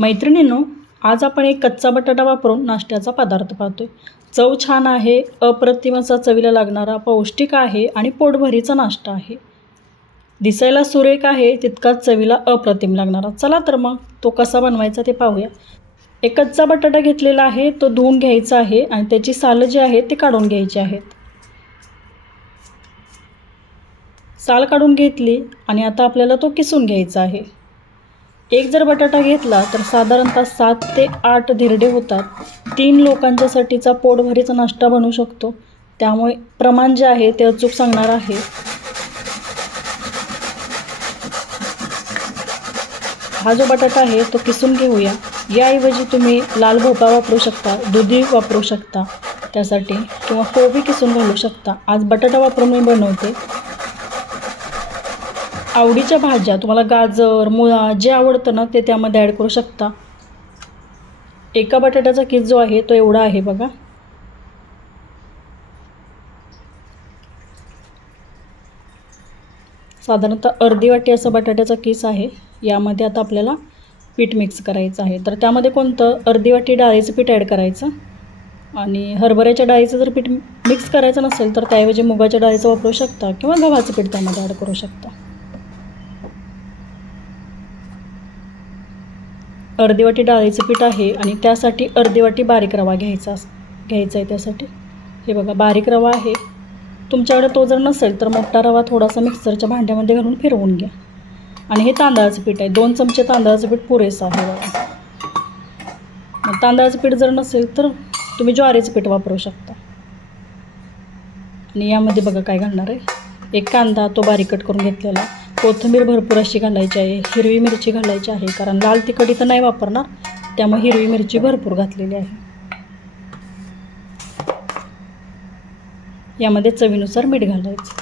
मैत्रिणींनो आज आपण एक कच्चा बटाटा वापरून नाश्त्याचा पदार्थ पाहतोय. चव छान आहे अप्रतिम असा चवीला लागणारा पौष्टिक आहे आणि पोटभरीचा नाश्ता आहे. दिसायला सुरेख आहे तितकाच चवीला अप्रतिम लागणारा. चला तर मग तो कसा बनवायचा ते पाहूया. एक कच्चा बटाटा घेतलेला आहे तो धुवून घ्यायचा आहे आणि त्याची सालं जी आहे ती काढून घ्यायची आहेत. साल काढून घेतली आणि आता आपल्याला तो किसून घ्यायचा आहे. एक जर बटाटा घेतला तर साधारणतः सात ते आठ धिरडे होतात. तीन लोकांच्यासाठीचा पोटभरीचा नाश्ता बनवू शकतो. त्यामुळे प्रमाण जे आहे ते अचूक सांगणार आहे. हा जो बटाटा आहे तो किसून घेऊया. याऐवजी तुम्ही लाल भोपळा वापरू शकता दुधी वापरू शकता त्यासाठी किंवा कोबी किसून घालू शकता. आज बटाटा वापरून मी बनवते. आवडीच्या भाज्या तुम्हाला गाजर मुळा जे आवडतं ना ते त्यामध्ये ॲड करू शकता. एका बटाट्याचा किस जो आहे तो एवढा आहे बघा. साधारणतः अर्धी वाटी असं बटाट्याचा किस आहे. यामध्ये आता आपल्याला पीठ मिक्स करायचं आहे. तर त्यामध्ये कोणतं? अर्धी वाटी डाळीचं पीठ ॲड करायचं. आणि हरभऱ्याच्या डाळीचं जर पीठ मिक्स करायचं नसेल तर त्याऐवजी मुगाच्या डाळीचं वापरू शकता किंवा गव्हाचं पीठ त्यामध्ये ॲड करू शकता. अर्धी वाटी डाळीचं पीठ आहे आणि त्यासाठी अर्धी वाटी बारीक रवा घ्यायचा घ्यायचा आहे त्यासाठी. हे बघा बारीक रवा आहे. तुमच्याकडे तो जर नसेल तर मोठा रवा थोडासा मिक्सरच्या भांड्यामध्ये घालून फिरवून घ्या. आणि हे तांदळाचं पीठ आहे. दोन चमचे तांदळाचं पीठ पुरेसं आहे बघा. तांदळाचं पीठ जर नसेल तर तुम्ही ज्वारीचं पीठ वापरू शकता. आणि यामध्ये बघा काय घालणार आहे. एक कांदा तो बारीक कट करून घेतलेला कोथिंबीर भरपूर अशी घालायची आहे हिरवी मिरची घालायची आहे कारण लाल तिखट इथं नाही वापरणार त्यामुळे हिरवी मिरची भरपूर घातलेली आहे. यामध्ये चवीनुसार मीठ घालायचं.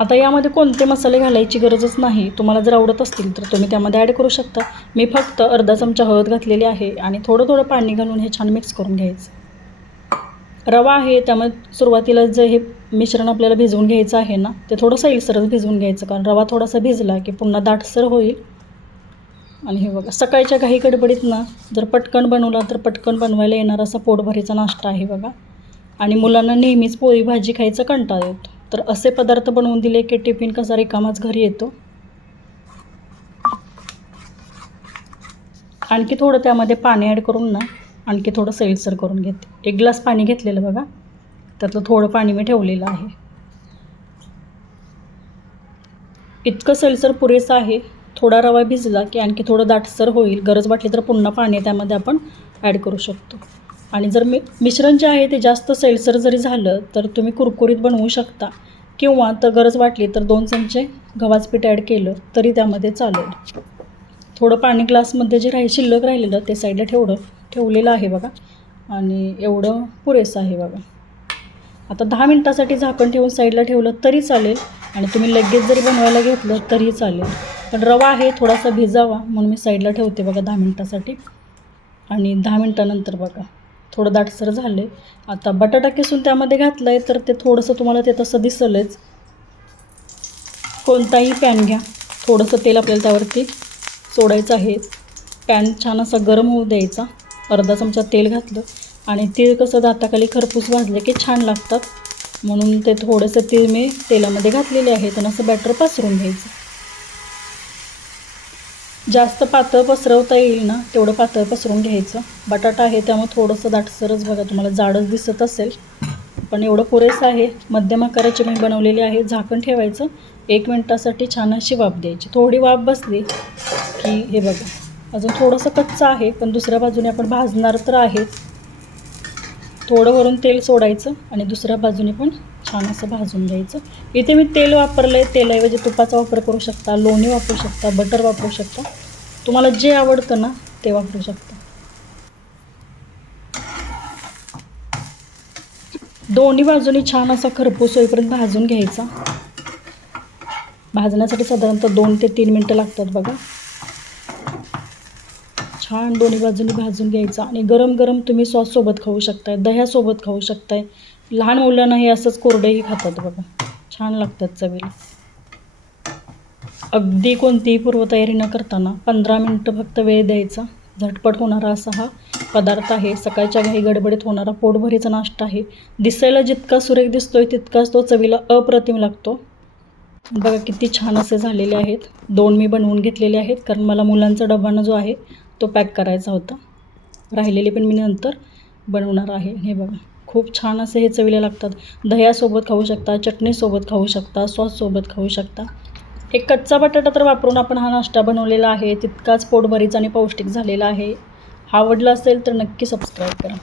आता यामध्ये कोणते मसाले घालायची गरजच नाही तुम्हाला जर आवडत असतील तर तुम्ही त्यामध्ये ॲड करू शकता. मी फक्त अर्धा चमचा हळद घातलेली आहे आणि थोडं थोडं पाणी घालून हे छान मिक्स करून घ्यायचं. रवा आहे त्यामुळे सुरुवातीला जे हे मिश्रण आपल्याला भिजवून घ्यायचं आहे ना ते थोडं सैलसरच भिजवून घ्यायचं कारण रवा थोडासा भिजला की पुन्हा दाटसर होईल. आणि हे बघा सकाळच्या काही गडबडीत ना जर पटकन बनवला तर पटकन बनवायला येणार असा पोटभरीचा नाश्ता आहे बघा. आणि मुलांना नेहमीच पोळी भाजी खायचा कंटाळा येतो. तर असे पदार्थ बनवून दिले की टिफिन कसा रिकामाच घरी येतो. आणखी थोडं त्यामध्ये पाणी ॲड करून ना आणखी थोडं सैलसर करून घेते. एक ग्लास पाणी घेतलेलं बघा. त्यातलं थोडं पाणी मी ठेवलेलं आहे. इतकं सैलसर पुरेसं आहे थोडा रवा भिजला की आणखी थोडं दाटसर होईल गरज वाटली तर पुन्हा पाणी त्यामध्ये आपण ॲड करू शकतो. आणि जर मि मिश्रण जे आहे ते जास्त सैलसर जरी झालं तर तुम्ही कुरकुरीत बनवू शकता. किंवा तर गरज वाटली तर दोन चमचे गव्हाचं पीठ ॲड केलं तरी त्यामध्ये चालेल. थोडं पाणी ग्लासमध्ये जे राहील शिल्लक राहिलेलं ते साईडला ठेवलं ठेवलेलं आहे बघा. आणि एवढं पुरेसं आहे बघा. आता दहा मिनटासाठी झाकण ठेवून साईडला ठेवलं तरी चालेल आणि तुम्ही लगेच जरी बनवायला घेतलं तरी चालेल. पण रवा आहे थोडासा भिजावा म्हणून मी साईडला ठेवते बघा दहा मिनटासाठी. आणि दहा मिनटानंतर बघा थोडं दाटसर झालं आहे आता बटाटा किसून त्यामध्ये घातलं आहे तर ते थोडंसं तुम्हाला ते तसं दिसलंच. कोणताही पॅन घ्या. थोडंसं तेल आपल्याला त्यावरती सोडायचं आहे. पॅन छान असा गरम होऊ द्यायचा. अर्धा चमचा तेल घातलं. आणि तीळ कसं दाताखाली खरपूस भाजले की छान लागतात. म्हणून ते थोडंसं तीळ मी तेलामध्ये घातलेले आहे. आणि असं बॅटर पसरून घ्यायचं. जास्त पातळ पसरवता येईल ना तेवढं पातळ पसरून घ्यायचं. बटाटा आहे त्यामुळे थोडंसं दाटसरच बघा तुम्हाला जाडच दिसत असेल. पण एवढं पुरेसं आहे. मध्यम आकाराची मी बनवलेली आहे. झाकण ठेवायचं. एक मिनटासाठी छान अशी वाफ द्यायची. थोडी वाफ बसली की हे बघा. अजून थोडंसं कच्चं आहे पण दुसऱ्या बाजूने आपण भाजणार तर आहेच थोडं वरून तेल सोडायचं आणि दुसऱ्या बाजूने पण छान असं भाजून घ्यायचं. इथे मी तेल वापरलं आहे तेलाऐवजी तुपाचा वापर करू शकता लोणी वापरू शकता बटर वापरू शकता. तुम्हाला जे आवडतं ना ते वापरू शकता. दोन्ही बाजूनी छान असा खरपूस होईपर्यंत भाजून घ्यायचा. भाजण्यासाठी साधारणतः दोन ते तीन मिनटं लागतात बघा. छान दोन्ही बाजूनी भाजून घ्यायचा आणि गरम गरम तुम्ही सॉससोबत खाऊ शकताय दह्यासोबत खाऊ शकताय. लहान मुलांना हे असंच कोरडंही खातात बघा. छान लागतात चवीला. अगदी कोणतीही पूर्वतयारी न करताना पंधरा मिनटं फक्त वेळ द्यायचा. झटपट होणारा असा हा पदार्थ आहे. सकाळच्या घाई गडबडीत होणारा पोटभरीचा नाश्ता आहे. दिसायला जितका सुरेख दिसतोय तितकाच तो चवीला अप्रतिम लागतो. बघा किती छान असे झालेले आहेत. दोन मी बनवून घेतलेले आहेत कारण मला मुलांचा डब्बानं जो आहे तो पॅक करायचा होता. राहिलेले पण मी नंतर बनवणार आहे. हे बघा खूप छान असे हे चवीला लागतात. दह्यासोबत खाऊ शकता चटणीसोबत खाऊ शकता सॉससोबत खाऊ शकता. एक कच्चा बटाटा तर वापरून आपण हा नाश्ता बनवलेला आहे. तितकाच पोटभरीचा आणि पौष्टिक झालेला आहे. आवडला असेल तर नक्की सबस्क्राईब करा.